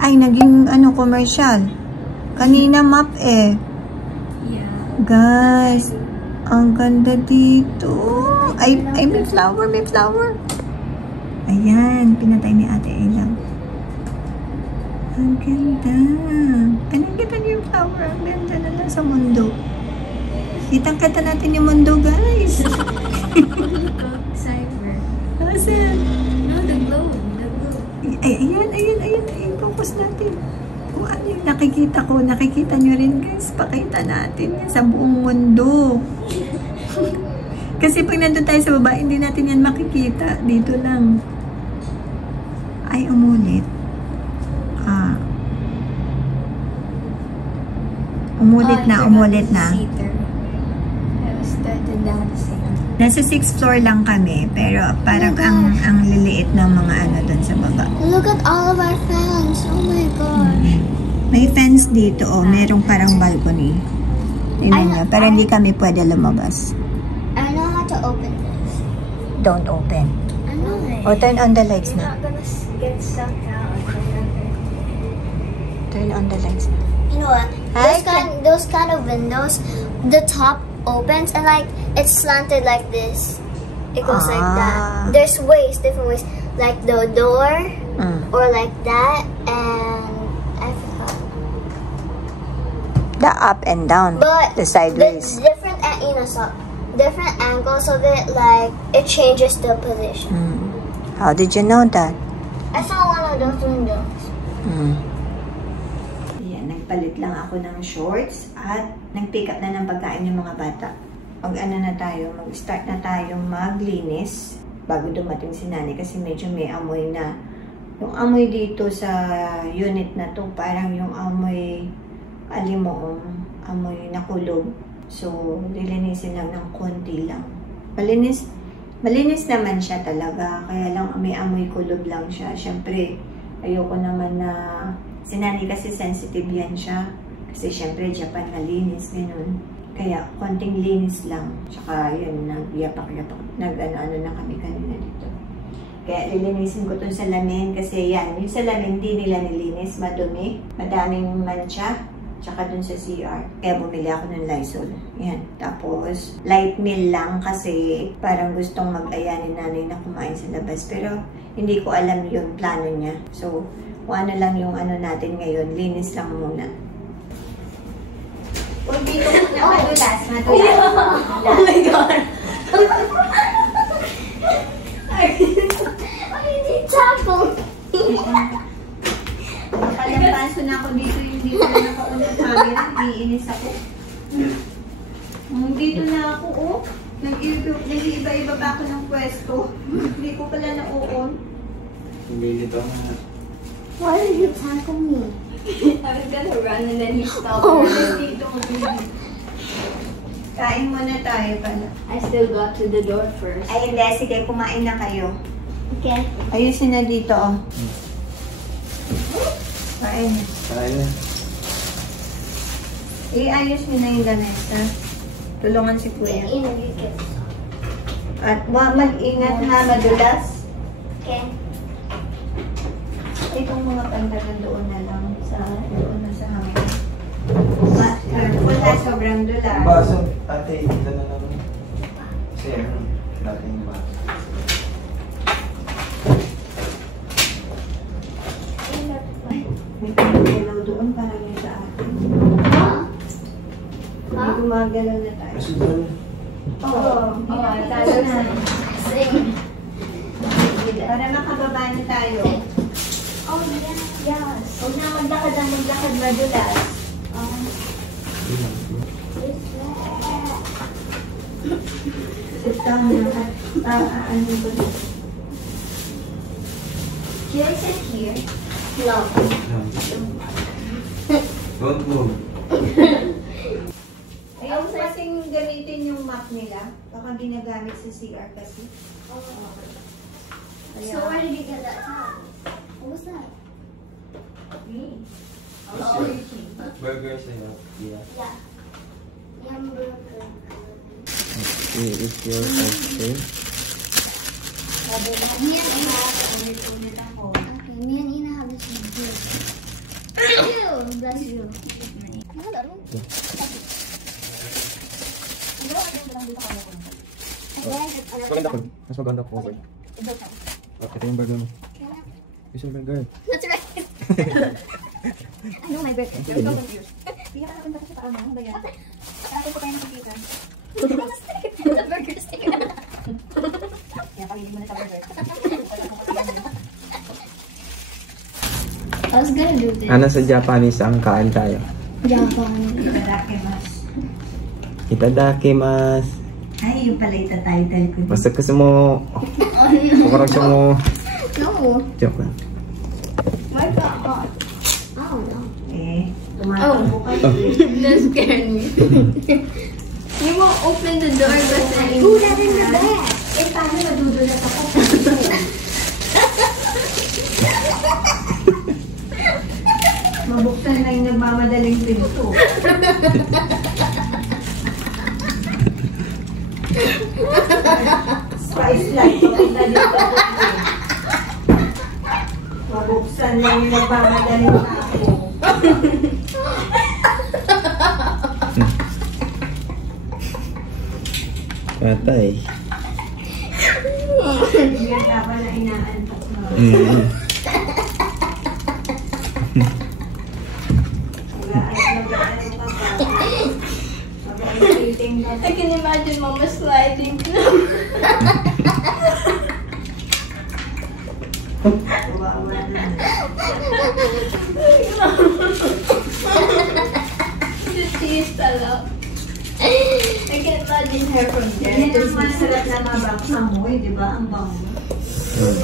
Ay, naging ano, commercial. Kanina map eh. Yeah. Guys, ang ganda dito. Ay, may flower, may flower. Ayan, pinatay ni Ate Ella. Ang ganda. Anong ganda niyo yung flower? Ang ganda na lang sa mundo. Kitang-kita natin yung mundo, guys. Cyber. Asan? No, the globe. The globe. Ay, ayan. Focus natin. Kung ano yung nakikita ko, nakikita nyo rin, guys. Pakita natin yan sa buong mundo. Kasi pag nandun tayo sa baba, hindi natin yan makikita. Dito lang. Ay, umulit. Umulit na. Nasa 6th floor lang kami, pero parang ang liliit ng mga ano doon sa baba. Look at all of our fans. Oh my god. May fence dito, oh. Merong parang balcony. Tingnan nyo, pero hindi kami pwede lumabas. I know how to open this. Don't open. I know it. Oh, turn on the lights You're na. not gonna get sucked out. Turn on the lights na. You know what? Those kind of windows, the top opens and like it's slanted like this. It goes like that. There's different ways, like the door or like that, and I forgot. The up and down, But the sideways. The different angles of it, like it changes the position. How did you know that? I saw one of those windows. Nagpalit lang ako ng shorts at nag-pick up na ng pagkain yung mga bata. Mag-start na tayong maglinis bago dumating si Nani kasi medyo may amoy na. Yung amoy dito sa unit na to, parang yung amoy alimoong, amoy nakulog. So, lilinisin lang ng konti lang. Malinis naman siya talaga, kaya lang may amoy kulob lang siya. Siyempre, ayoko naman na si Nani kasi sensitive yan siya. Kasi syempre, Japan malinis, ganun. Kaya, konting linis lang. Tsaka, yun, nag-yapak-yapak. Nag-ano-ano na kami kanina dito. Kaya, lilinisin ko itong salamin. Kasi yan, yung salamin, di nila nilinis. Madumi. Madaming mancha. Tsaka dun sa CR. Kaya, bumili ako ng Lysol. Yan. Tapos, light meal lang kasi parang gustong mag-aya ni Nanay na kumain sa labas. Pero, hindi ko alam yung plano niya. So, kung ano lang yung ano natin ngayon, linis lang muna. Huwag dito muna, madulas. Oh my god. I need tackle. Nakalampaso na ako dito yung dito na nakaunang camera. Iinis ako. Dito na ako, oh. Nag-iiba-iba pa ako ng pwesto. Hindi ko pala na-on. Hindi dito. Why did you tackle me? I was gonna run and then you stopped. Kain muna tayo pala. I still got to the door first. Ay, hindi. Sige, kumain na kayo. Okay. Ayusin na dito, oh. Kain. Kaya. Ayos nyo na yung lamesa. Tulungan si Kuya. At mag-ingat ha, madulas. Okay. Itong mga pantalan doon na lang sa hangin. Wala, sobrang dulas. Ang baso, ate, ito na naman. Kasi ano, natin yung baso. May pagkagalaw doon para yung sa atin. May gumagalaw na tayo. Kasi doon. Oo, talo na. Para makababa na tayo. Oh, yes. Huwag na maglakad madulas. Sit down na. Ano ba? Can I sit here? No. Don't move. Ayaw kasing gamitin yung map nila. Baka ginagamit sa CR kasi. So where did you get that from? What was that? Me. Burger sa'yo. Yeah. Yeah. Yum burger. Okay, it's your ice cream. Me and Ina have this one here. Bless you. Maganda ko. Mas maganda ko. Okay. Ito yung burger mo. Ito yung burger. That's right. I know my burger. I'm so confused. Hindi ka nakapunta kasi para mo. Ba yan? Nakapin ko kayo nakikita. The burger stick. Yan, pagiging mo na sa burger. I was gonna do this. Ano sa Japanese ang kain tayo? Japan. Itadakimasu. Itadakimasu. Ay, yung pala itatitle ko. Basta gusto mo. Kukurasyo mo. No. Joke lang. Why got hot? I don't know. Eh, tumatakbo ka. That scared me. You won't open the door but then Ooh, that in the back. Eh, paano nadudulas ako? Mabuksan na yung nagmamadaling pinto. Spice light. Mabuksan na yung nagmamadaling pinto. Patay. Hindi ka pa na inaantok mo. I can imagine Mama sliding. The cheese fell out. I can imagine her from there. Yan ang masarap na mabaksa mo eh, di ba? Ang bango.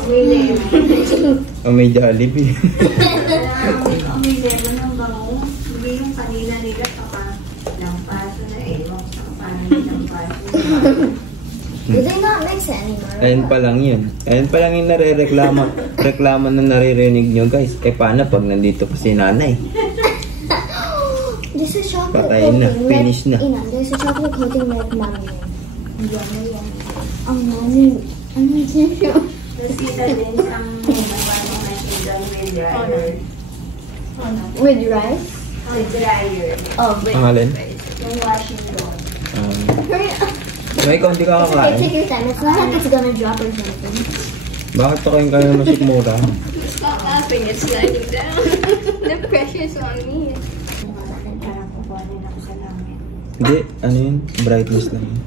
May lemon. May Jollibee. May lemon ng bango. Hindi yung kanina nila lampaso na eh. Paano lampaso? Do they not mix it anymore? Ayun pa lang yun. Ayun pa lang yung reklamo na naririnig nyo guys. Eh paano pag nandito pa si nanay? This is chocolate Patay na, coating. finish na. Ina, there's a chocolate coating like mommy. Yummy. Ang mommy. Ano siya? Nasita din ang nagmamano na siya with dryer. With rice? With dryer. Oh, with Ang alin? Yung washing doon. Hurry up. May ikaw hindi ka Okay, kakain. take your time. It's not like it's gonna drop or something. Bakit ako yung kaya masikmura? Stop laughing, it's sliding down. The pressure's on me. Parang kukuhanin ako sa langit. Hindi, ano yun? Brightness lang yun.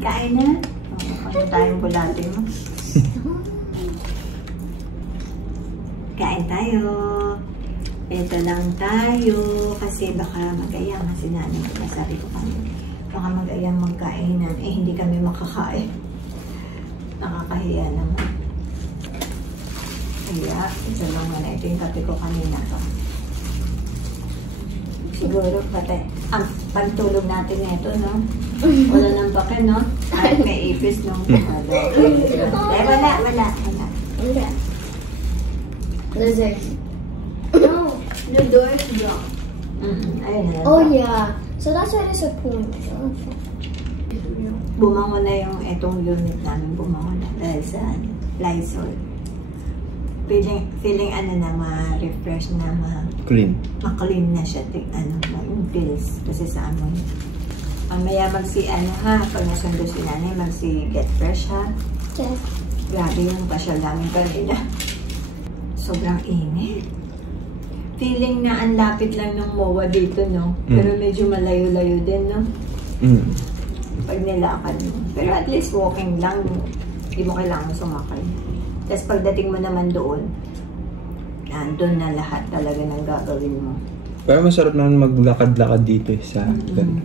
Kain na? Ano tayong bulate mo? Kain tayo. Ito lang tayo. Kasi baka mag-ayang si nanay. Sabi ko kami. Baka mag-ayang magkainan. Eh, hindi kami makakain. Nakakahiya naman. Kaya, ito lang muna. Ito yung kape ko kanina to. Siguro, pati, ang pagtulog natin nito, no? Wala nang baka, no? At may ipis nung wala. Okay. Lizards. No, the door is blocked. Ayun na. Oh yeah. So that's why there's a point. Bumango na yung itong unit namin. Bumango na. Dahil sa Lysol. Feeling ano na, ma-refresh na, Clean. ma-clean na siya. Yung pills. Kasi sa amoy. Mamaya pag nasundo si nanay, get fresh ha. Okay. Grabe yung pasyal namin kanina. Sobrang init. Feeling na ang lapit lang ng MOA dito, no? Pero medyo malayo-layo din, no? Pag nilakad mo. Pero at least walking lang, hindi mo kailangan sumakay. Tapos pagdating mo naman doon, doon na lahat talaga ng gagawin mo. Pero masarap naman maglakad-lakad dito sa ganun.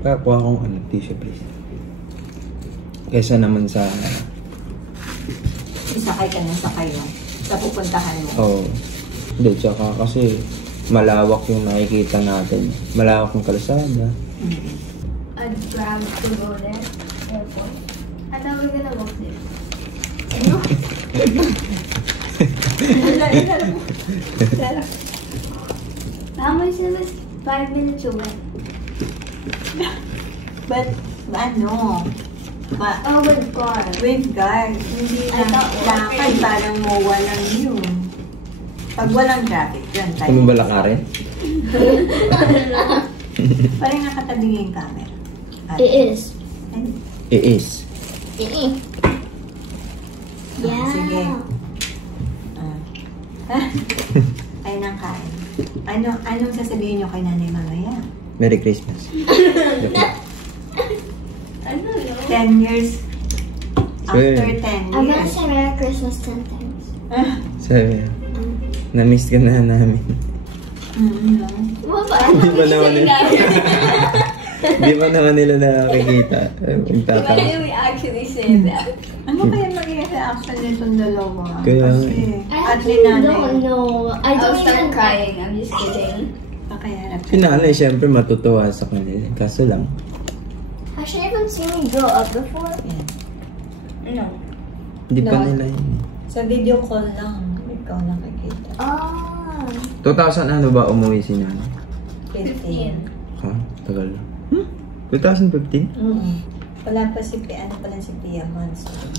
Kuha akong tissue please. Kaysa naman sa... Sakay ka ng sakay mo. Sa pupuntahan mo. Oo. Hindi, tsaka kasi malawak yung nakikita natin. Malawak yung kalsada. I'd grab to go there. Airport. I thought we were gonna walk there. How much is this? 5 minutes away. But, Oh, with God. with guard, hindi I na thought lakad, parang MOA lang yun. Pag walang traffic, yun tayo. Ano ba lakarin? Parang nakatabing yung camera. It is. It is. Yeah. Sige. Ayun ang kain. Anong sasabihin nyo kay nanay mamaya? Merry Christmas. 10 years. Sure. After 10 I'm gonna years. say Merry Christmas 10 times. Sabi, na-miss ka na namin. Di ba naman nila? Di ba naman nila nakakikita? Why do we actually say that? Ano kaya magiging reaction nitong dalawa? Kaya nga Kasi, I at actually nanay. don't know. I I'll don't start even crying. I'm just kidding. Pakaharap. Si nanay, syempre matutuwa sa kanila. Kaso lang, Has she even seen me grow up before? No. hindi pa No. nila yun. Sa video call lang, ikaw nakikita. Oh. 2000 ano ba umuwi si nanay? 15. Ha? Tagal na. 2015? Wala pa si Pia, ano pa lang si Pia, months old.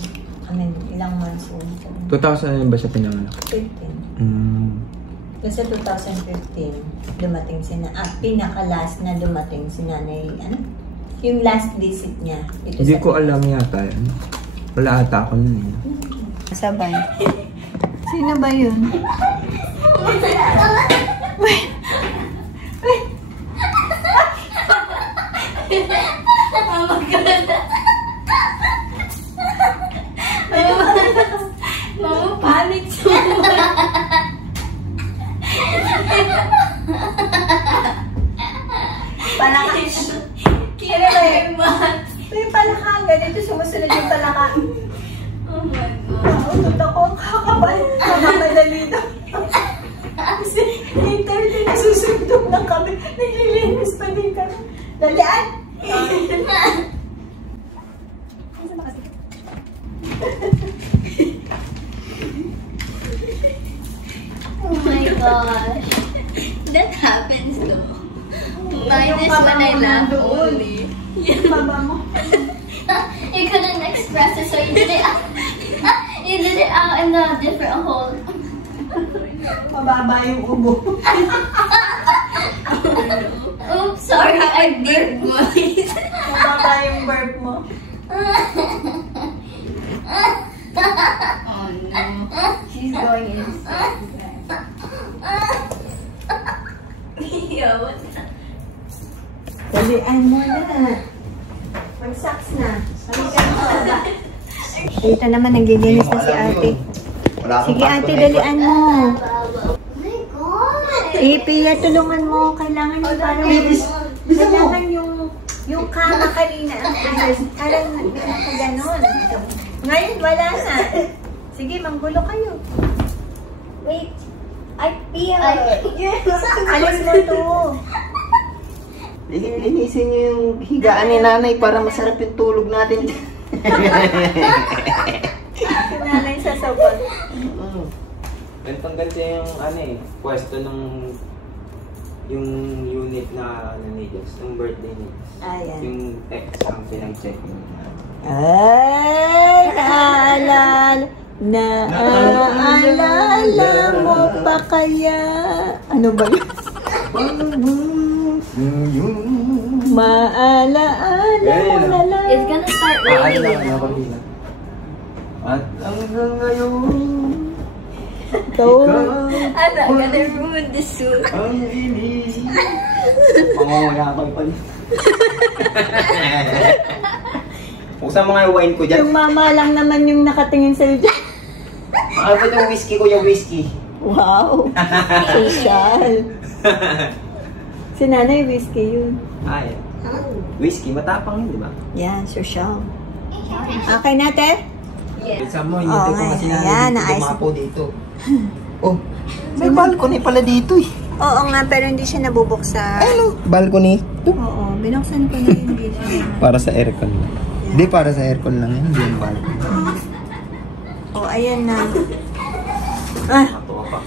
I mean, ilang months old. 2000 ba siya pinanganak? 15. Kasi 2015, dumating si pinaka-last na dumating si nanay, ano? Yung last visit niya. Ito Hindi sa ko alam yata yan. Wala ata ako nun eh. Sabay. Sino ba yun? Mama, panic so Palaka. Kira ba yung mat? May palaka. Ganito sumusunod yung palaka. Oh my God. Naunod ako. Kakamadali daw. Kasi 8:30 nasusundok na kami. Naglilinis pa din kami. Dalian! Oh my gosh. That happens though. Mine is when I laugh only. Baba mo. You couldn't express it, so you did it. You did it out in a different hole. Mababa yung ubo. Oops, sorry, I Big voice. Mababa yung burp mo. Oh no. She's going insane. Yeah, what's that? Dalian mo na. Mag-socks na. Halika na baba. Dito naman, naglilinis na si ate. Sige ate, dalian mo. Oh my god. Pia, tulungan mo. Kailangan yung parang... Kailangan yung kama kanina. Parang nakaganon. Ngayon, wala na. Sige, manggulo kayo. Wait, I feel Alis mo to. Linisin niyo yung higaan ni nanay para masarap yung tulog natin. Sinanay sa sabon. Gantong ganito yung ano eh, pwesto ng yung unit na ano ni Diyos, yung birthday ni Diyos. Ayan. Yung ex ang pinag-check niya. Ay, naalala mo pa kaya? Ano ba yun? Maalaala mo na lang. It's gonna start raining now. At hanggang ngayon, Ikaw. I'm not gonna ruin the suit. ang inis. Pangungulakan pa niya. Buksan mo nga yung wine ko dyan. Yung mama lang naman yung nakatingin sa'yo dyan. Makapit yung whiskey ko, yung whiskey. Wow. Social. Si nanay, whiskey yun. Ay, whiskey, matapang yun, di ba? Yan, social. Okay natin? Yes. Bisa mo, Oo, hindi ko nga. kasi Ayan, narinig naayos. dumapo dito. Oh, may balcony pala dito eh. Oo nga, pero hindi siya nabubuksan. Ano? Balcony? Ito. Oo, binuksan ko na yung dito. Para sa aircon lang. Hindi, para sa aircon lang yan. Hindi yung balcony. Oh, ayan na. Ah, Matuwa pa.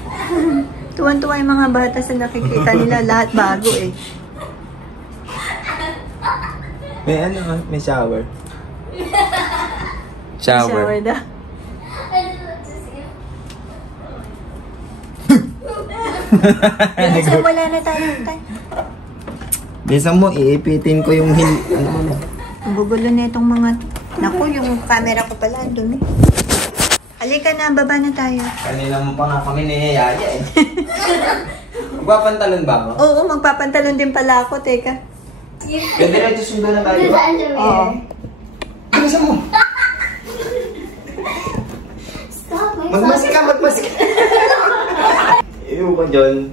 tuwan-tuwa yung mga bata sa nakikita nila. Lahat bago eh. May ano, may shower. Shower. Shower daw. Kasi wala na tayo. Bisa mo, iipitin ko yung ano. Ang gugulo na itong mga... Naku, yung camera ko pala, ang dumi. Halika na, baba na tayo. Kanina mo pa nga kami niyayaya eh. Magpapantalon ba ako? Oo, magpapantalon din pala ako, teka. Pwede na ito sundo na tayo ba? Oo. Bilisan mo! Stop, my Magmask ka, magmask ka! Iyo ko dyan.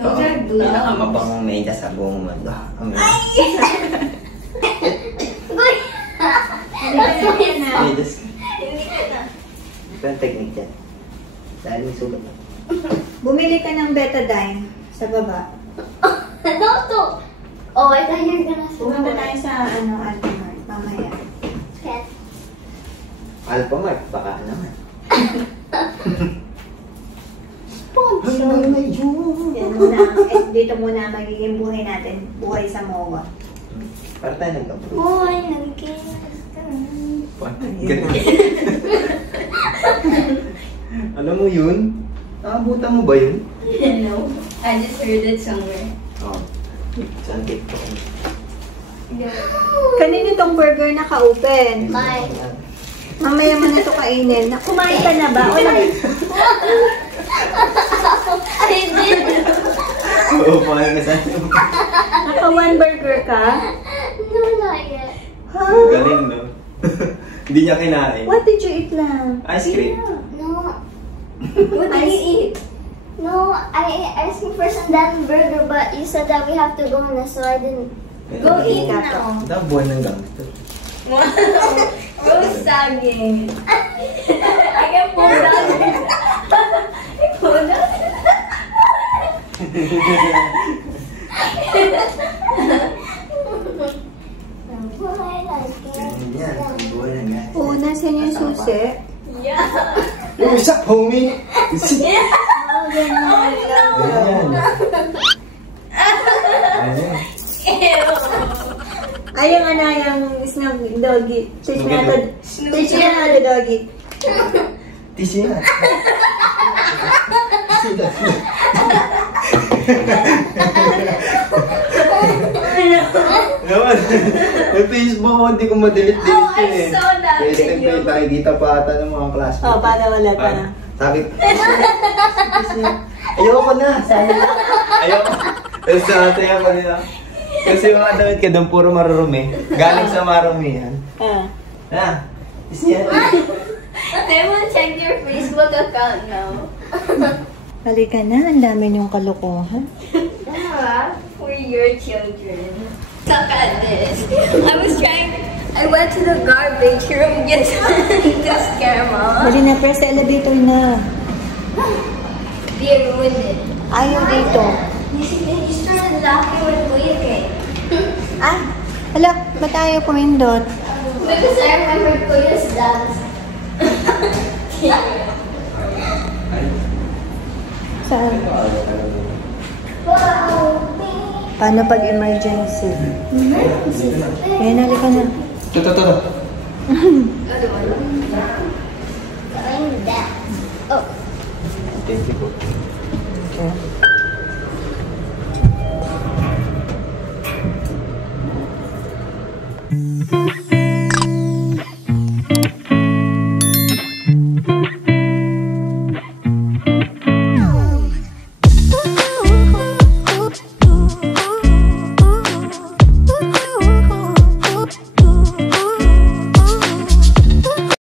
Ang mabangong media sa buong mundo. Medias ka. Ito ang technique dyan. Dahil may sugat na. Bumili ka ng betadine sa baba. No. Oh, I thought you were gonna say Pumunta tayo sa Alphamart mamaya. Cat. Alphamart, baka naman. Yan muna, dito muna magiging buhay natin. Buhay sa MOA. Para tayo nag-approve. Boy, nag-kiss. Alam mo yun? Nakabutan mo ba yun? No, I just heard it somewhere. Oo. Saan TikTok? Kanino tong burger naka-open? Mine. Mamaya mo na ito kainin. Kumain ka na ba? O I did. Oo, pakain ka saan. naka-one burger ka? No, not yet. Galing, no? Hindi niya kinain. What did you eat lang? Ice cream. No. What did you eat? No, I asked you for some damn burger, but you said that we have to go na, so I didn't. Go eat now. Ito ang buhay ng gamit. Wow, Rose sagging. I can pull down. I pull down. Yan, ang buhay ng gamit. Oo, nasan yung susi? Yeah. What's up, homie? Yeah. Ayan. Ayan. Ew. Ay, yung yung snug doggy. Teach me how to doggy. Tisi na. Naman, may Facebook ako, hindi ko madelete-delete Oh, I yun eh. saw that Kaya video. nakikita pa ata ng mga classmates. Oh, para wala ka na. Sabi, ayoko na, sana na. Ayoko. Tapos nakataya pa nila. Kasi yung mga damit ka doon, puro marurumi. Galing sa marumihan. Isyan. I will check your Facebook account now. Halika na, ang dami niyong kalokohan. For your children. Look at this. I went to the garbage room just to scare mom. Dali na, press the elevator na. They ruined it. Ayaw dito. You started laughing with Kuya. Ah, hala, ba't tayo pumindot? Because I remember Kuya's dance. Saan? Paano pag emergency? Ayan, halika na. Ito. Going down. Oh. Thank you po. Okay.